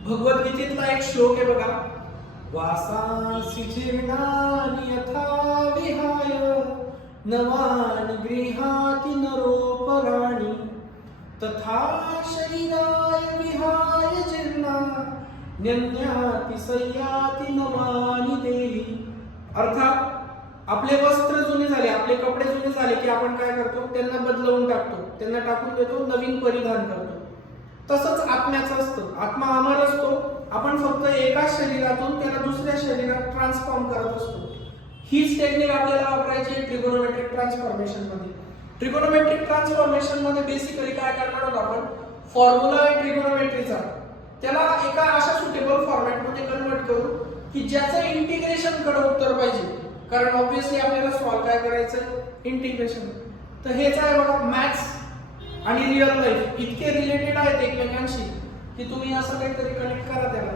भगवद्गीतेतला एक श्लोक आहे बघा, वासांसी जीर्णानि यथा विहाय नवानि गृहाति नरोपराणि तथा शरीराय विहाय जीर्णा न्यन्याति सय्याति नवानि देहि. अर्थात आपले वस्त्र जुने झाले, आपले कपडे जुने झाले की आपण काय करतो, त्यांना बदलवून टाकतो, त्यांना टाकून देतो, नवीन परिधान करतो. तसंच आत्म्याचं असतं. आत्मा अमर असतो, आपण फक्त एका शरीरातून त्याला दुसऱ्या शरीरात ट्रान्सफॉर्म करत असतो. हीच टेक्निक आपल्याला वापरायची आहे ट्रिगोनोमेट्रिक ट्रान्सफॉर्मेशन मध्ये. ट्रिगोनोमेट्रिक ट्रान्सफॉर्मेशन मध्ये बेसिकली काय करणार आहोत आपण, फॉर्म्युला आहे ट्रिगोनोमेट्रीचा, त्याला एका अशा सुटेबल फॉर्मॅट मध्ये कन्वर्ट करू की ज्याचं इंटिग्रेशन कडे उत्तर पाहिजे. कारण ऑब्विसली आपल्याला सॉल्व काय करायचं, इंटिग्रेशन. तर हेच आहे बघा, मॅथ्स आणि रिअल लाईफ इतके रिलेटेड आहेत एकमेकांशी की तुम्ही असं काहीतरी कनेक्ट करा त्याला.